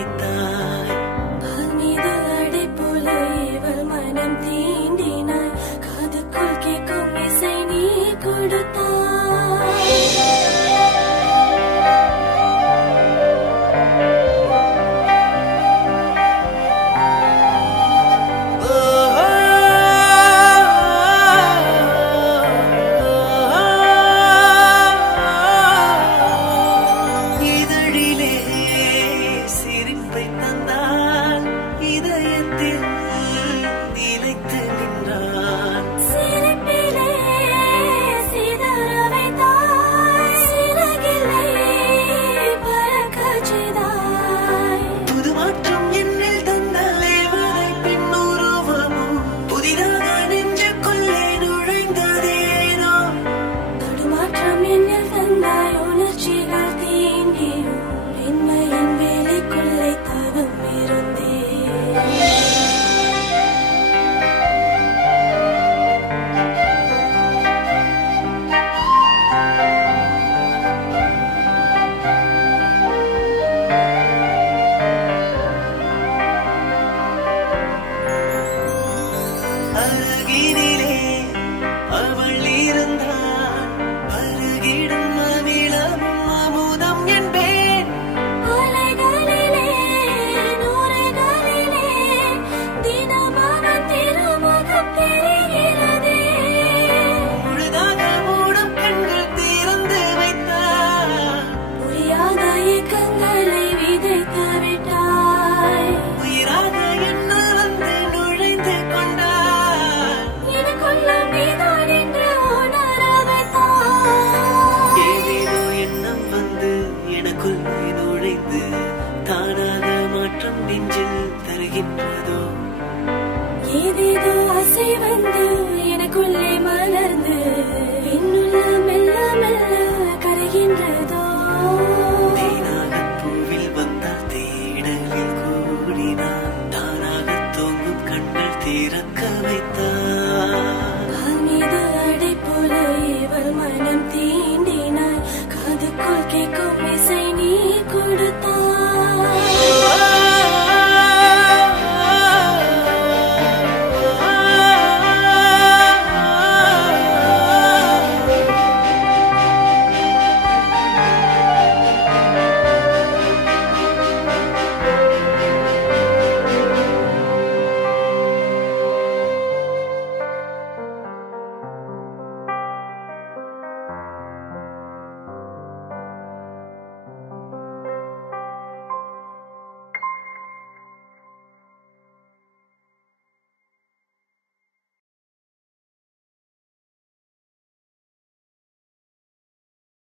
வைத்தாய். பால் மீது அடை போல இவள் மனம் தீண்டினாய். காதுக்குள் கேட்கும் இசை நீ கொடுத்தாய். அருகினிலே அவள் இருந்தாள். அருகிடும் அமிழமும் அமுதம் என்பேன். அலைகளிலே நூறைகளிலே தினம் அவன் திருமுகம் தெரிகிறதே. முழுதாக மூடும் கண்கள் திறந்து வைத்தாள். புரியாத ஏக்கங்களை விதைத்து விட்டாய். உயிராக என்ன வந்து நுழைந்து கொண்டாய். ஏதேதோ எண்ணம் வந்து எனக்குள் நுழைந்து தானாக மாற்றம் நெஞ்சில் தருகின்றதோ. ஏதேதோ ஆசை வந்து எனக்குள்ளே மலர்ந்து என்னுள்ள மெல்ல மெல்ல கரைகின்றது.